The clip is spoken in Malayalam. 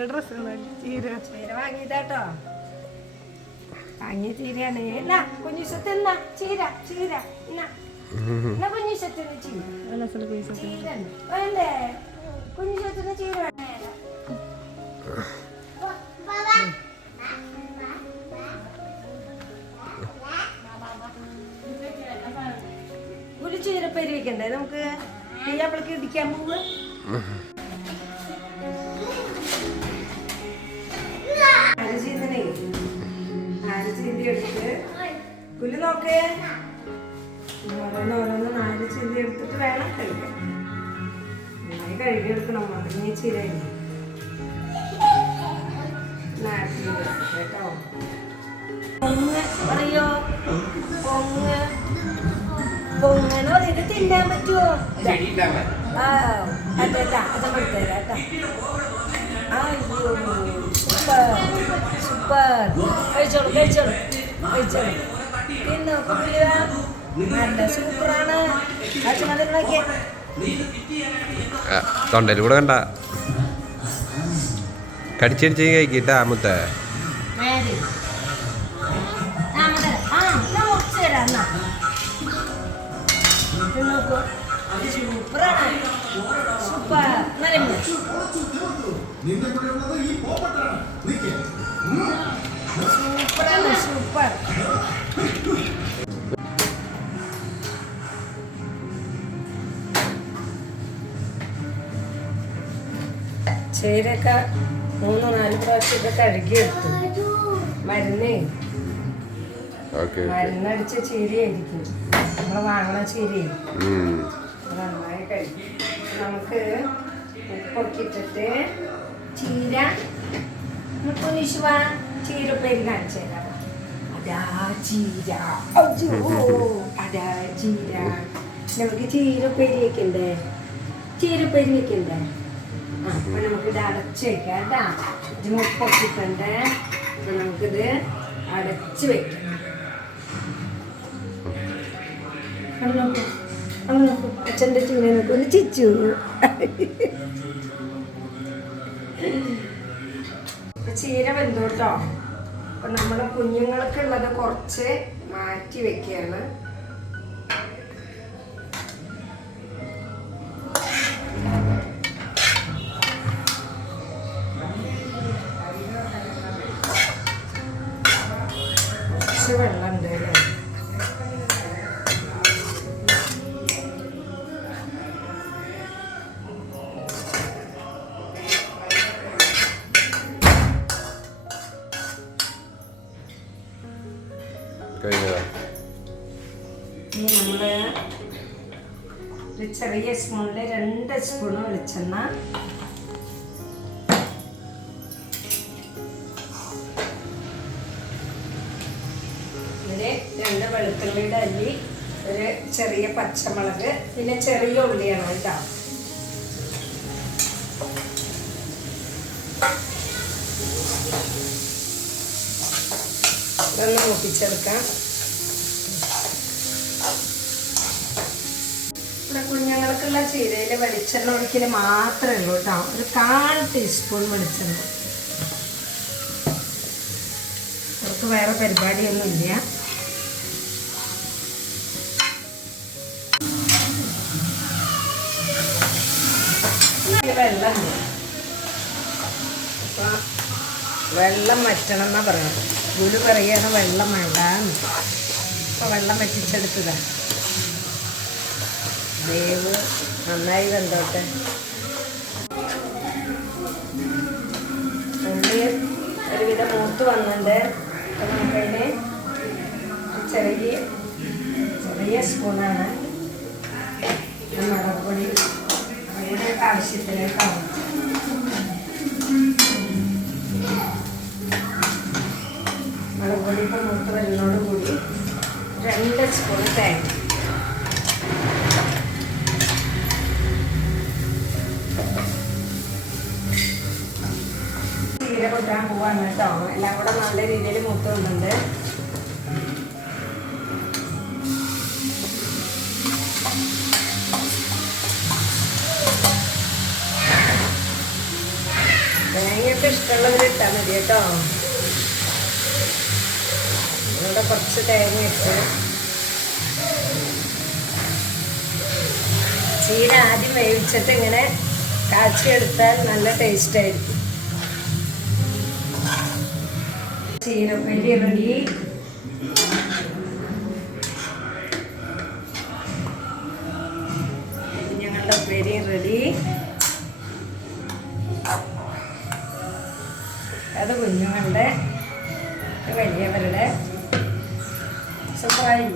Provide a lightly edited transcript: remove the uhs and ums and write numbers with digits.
ചീര ഡ്രസ് ചീര ചീര വാങ്ങിയതാട്ടോ. വാങ്ങിയ ചീരയാണ്. എന്നാ കുഞ്ഞുസത്തെന്നാ ചീര ചീര എന്നാ കുഞ്ഞുസത്തിന് ചീര വേണ്ടേ? കുഞ്ഞുസത്തിന് ചീര വേണ്ടേ? ഒരു ചീരപ്പേര് വെക്കണ്ടേ നമുക്ക്? തീയപ്പളക്ക് ഇടിക്കാൻ പോവ്. ചീന്തി എടുത്ത് പുല്ല് നോക്കേ. ഓരോന്ന് 4 ചീന്തി എടുത്തിട്ട് വേണം കഴിക്കാൻ. നന്നായി കഴുകിയെടുക്കണം. മറിഞ്ഞ ചീരയില്ല കേട്ടോ. പൊങ്ങ് പറയോ? പൊങ്ങ് പൊങ്ങണോ? ഇത് തിന്നാൻ പറ്റുമോ? ആ അതെട്ടാ അത് കൊടുത്തേരാട്ടോ. അയ്യോ സൂപ്പർ സൂപ്പർ. കഴിച്ചോളൂ കഴിച്ചോളൂ കഴിച്ചോളൂ. തിന്നോ കുട്ടിയ? നല്ല സൂപ്പറാണ്. കഴിച്ചോളൂ. തൊണ്ടയിലൂടെ കണ്ട കടിച്ചടിച്ച് കഴിക്കിട്ടാ മുത്തേ. സൂപ്പറാണ്. സൂപ്പർ സൂപ്പറാണ് സൂപ്പർ. ചീരയൊക്കെ 3-4 പ്രാവശ്യമൊക്കെ കഴുകിയെടുത്തു. മരുന്നടിച്ച ചീരയായിരിക്കും നമ്മൾ വാങ്ങണ ചീരയായിരിക്കും. നന്നായി കഴിക്കും. നമുക്ക് ഉപ്പൊക്കെ ഇട്ടിട്ട് ചീര ചീരപ്പേര് കാണിച്ചു തരാം. അതാ ചീര. അതാ ചീര. നമുക്ക് ചീരപ്പേര് വെക്കണ്ടേ? ചീരപ്പേര് വെക്കണ്ടേ? അപ്പൊ നമുക്കിത് അടച്ച് വെക്കാം കേട്ടാ. ഇത് ഉപ്പൊക്കെ ഇട്ടണ്ടേ. അപ്പൊ നമുക്കിത് അടച്ച് വെക്കാം. അച്ഛൻ്റെ ചൂനൊക്കെ ഒന്ന് ചിച്ചു. ചീര വെന്തോട്ടോ. അപ്പൊ നമ്മുടെ കുഞ്ഞുങ്ങൾക്കുള്ളത് കുറച്ച് മാറ്റി വെക്കുകയാണ്. കുറച്ച് വെള്ളം ഉണ്ട് അല്ലേ? നമ്മള് ഒരു ചെറിയ സ്പൂണില് 2 സ്പൂൺ വെളിച്ചെണ്ണ, ഇതില് 2 വെളുത്തുള്ളിയുടെ അല്ലി, ഒരു ചെറിയ പച്ചമുളക്, പിന്നെ ചെറിയ ഉള്ളിയാണ് കേട്ടോ. ഇതൊന്ന് മൂപ്പിച്ചെടുക്കാം. ഇവിടെ കുഞ്ഞുങ്ങൾക്കുള്ള ചീരയിൽ വെളിച്ചെണ്ണ ഒഴിക്കൽ മാത്രമേ ഉള്ളൂ കേട്ടോ. ഒരു 1/4 ടീസ്പൂൺ വെളിച്ചെണ്ണ. അവർക്ക് വേറെ പരിപാടിയൊന്നുമില്ല. വെള്ളം അപ്പം വെള്ളം വറ്റണം എന്നാ പറയുന്നത്. ഗുരു പറയുകയാണ് വെള്ളം വേണ്ടാന്ന്. അപ്പോൾ വെള്ളം വറ്റിച്ചെടുത്തതാണ്. വേവ് നന്നായി വെന്തോട്ടെ. ഉള്ളി ഒരുവിധം മൂത്ത് വന്നിട്ടുണ്ട്. അപ്പം നമുക്കതിന് ചെറിയ സ്പൂണാണ് മുളക് പൊടി. അതിൻ്റെ ആവശ്യത്തിലേക്കാണ്. മുളക് പൊടി ഇപ്പം മൂത്ത് വരുന്നതോട് കൂടി 2 സ്പൂൺ തേങ്ങ. ചീര കൊട്ടാൻ പോവാണ് കേട്ടോ. എല്ലാം കൂടെ നല്ല രീതിയിൽ മൂത്ത് വന്നിട്ടുണ്ട്. തേങ്ങ തേങ്ങയൊക്കെ ഇഷ്ടമുള്ളവർ ഇട്ടാൽ മതി കേട്ടോ. ഇവിടെ കുറച്ച് തേങ്ങ ഇട്ട് ചീര ആദ്യം വേവിച്ചിട്ട് ഇങ്ങനെ കാച്ചിയെടുത്താൽ നല്ല ടേസ്റ്റ് ആയിരിക്കും. ചീരപ്പരി റെഡി. ഞങ്ങളുടെ ഉപ്പേരി റെഡി. അത് കുഞ്ഞുങ്ങളുടെ വലിയവരുടെ സൂപ്പറായി.